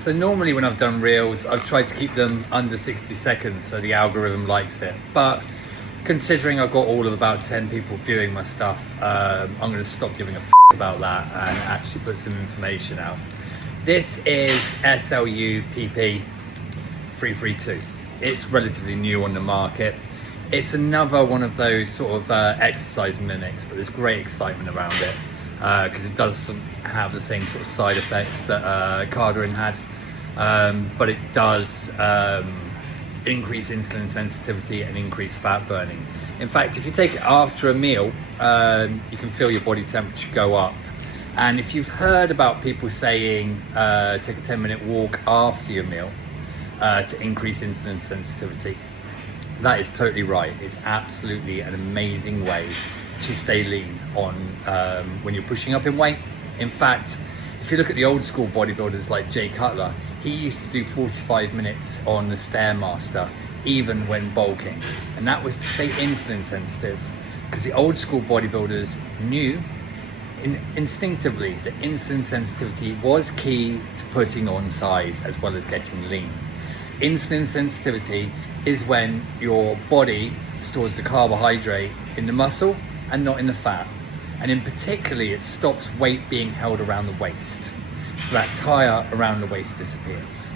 So normally when I've done reels, I've tried to keep them under 60 seconds so the algorithm likes it. But considering I've got all of about 10 people viewing my stuff, I'm going to stop giving a about that and actually put some information out. This is Slu-pp-332. It's relatively new on the market. It's another one of those sort of exercise mimics, but there's great excitement around it because it does have the same sort of side effects that Cardarin had. But it does increase insulin sensitivity and increase fat burning. In fact, if you take it after a meal, you can feel your body temperature go up. And if you've heard about people saying take a 10-minute walk after your meal to increase insulin sensitivity, that is totally right. It's absolutely an amazing way to stay lean on when you're pushing up in weight. In fact, if you look at the old school bodybuilders like Jay Cutler, he used to do 45 minutes on the Stairmaster, even when bulking. And that was to stay insulin sensitive, because the old school bodybuilders knew instinctively that insulin sensitivity was key to putting on size as well as getting lean. Insulin sensitivity is when your body stores the carbohydrate in the muscle and not in the fat. And in particularly, it stops weight being held around the waist. So that tire around the waist disappears.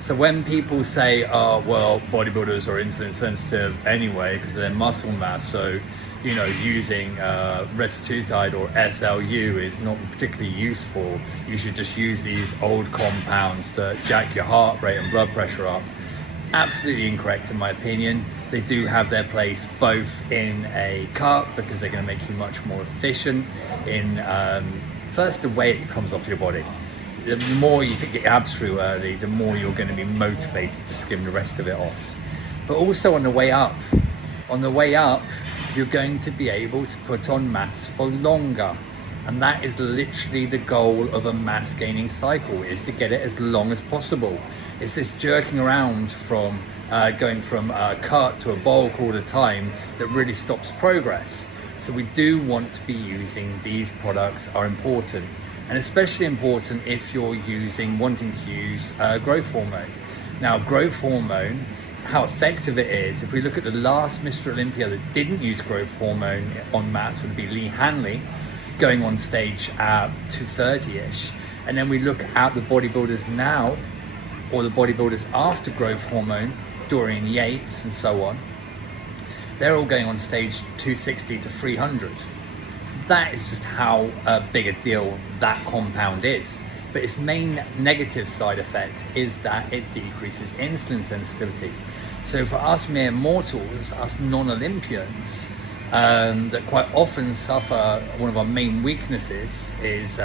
So when people say, oh, well, bodybuilders are insulin sensitive anyway because of their muscle mass, so, you know, using retatrutide or SLU is not particularly useful. You should just use these old compounds that jack your heart rate and blood pressure up. Absolutely incorrect in my opinion. They do have their place both in a cut because they're going to make you much more efficient in first the weight that comes off your body. The more you can get your abs through early, the more you're going to be motivated to skim the rest of it off. But also on the way up, you're going to be able to put on mass for longer. And that is literally the goal of a mass gaining cycle, is to get it as long as possible. It's this jerking around from going from a cut to a bulk all the time that really stops progress. So we do want to be using these products are important, and especially important if you're wanting to use growth hormone. Now, growth hormone, how effective it is, if we look at the last Mr. Olympia that didn't use growth hormone on mats, would be Lee Hanley, going on stage at 230-ish. And then we look at the bodybuilders now, or the bodybuilders after growth hormone, Dorian Yates and so on, they're all going on stage 260 to 300. So that is just how big a deal that compound is. But its main negative side effect is that it decreases insulin sensitivity. So for us mere mortals, us non-Olympians, that quite often suffer, one of our main weaknesses is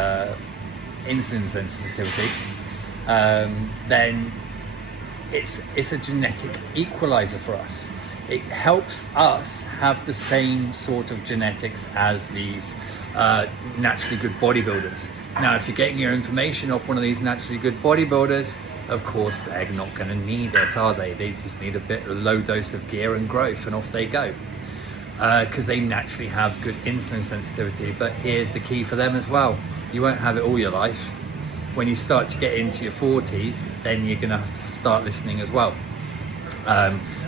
insulin sensitivity, then it's a genetic equalizer for us. It helps us have the same sort of genetics as these naturally good bodybuilders. Now, if you're getting your information off one of these naturally good bodybuilders, of course they're not going to need it, are they? They just need a low dose of gear and growth, and off they go. Because they naturally have good insulin sensitivity. But here's the key for them as well: you won't have it all your life. When you start to get into your 40s, then you're going to have to start listening as well.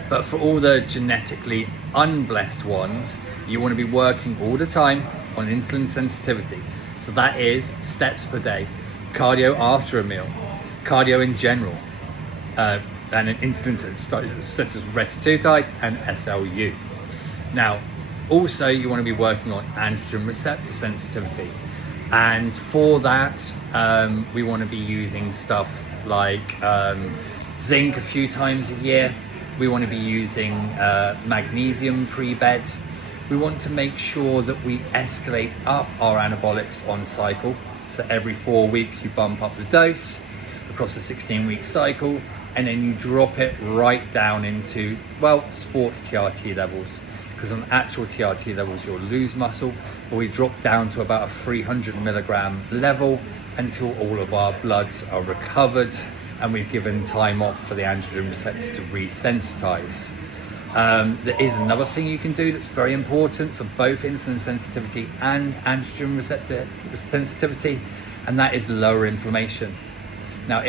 But for all the genetically unblessed ones, you want to be working all the time on insulin sensitivity. So that is steps per day, cardio after a meal, cardio in general, and an insulin sensitivity such as retatrutide and SLU. Now, also you want to be working on androgen receptor sensitivity. And for that, we want to be using stuff like zinc a few times a year. We want to be using magnesium pre-bed. We want to make sure that we escalate up our anabolics on cycle. So every 4 weeks you bump up the dose across a 16-week cycle, and then you drop it right down into, well, sports TRT levels. Because on actual TRT levels you'll lose muscle, but we drop down to about a 300 milligram level until all of our bloods are recovered and we've given time off for the androgen receptor to resensitize. There is another thing you can do that's very important for both insulin sensitivity and androgen receptor sensitivity, and that is lower inflammation. Now,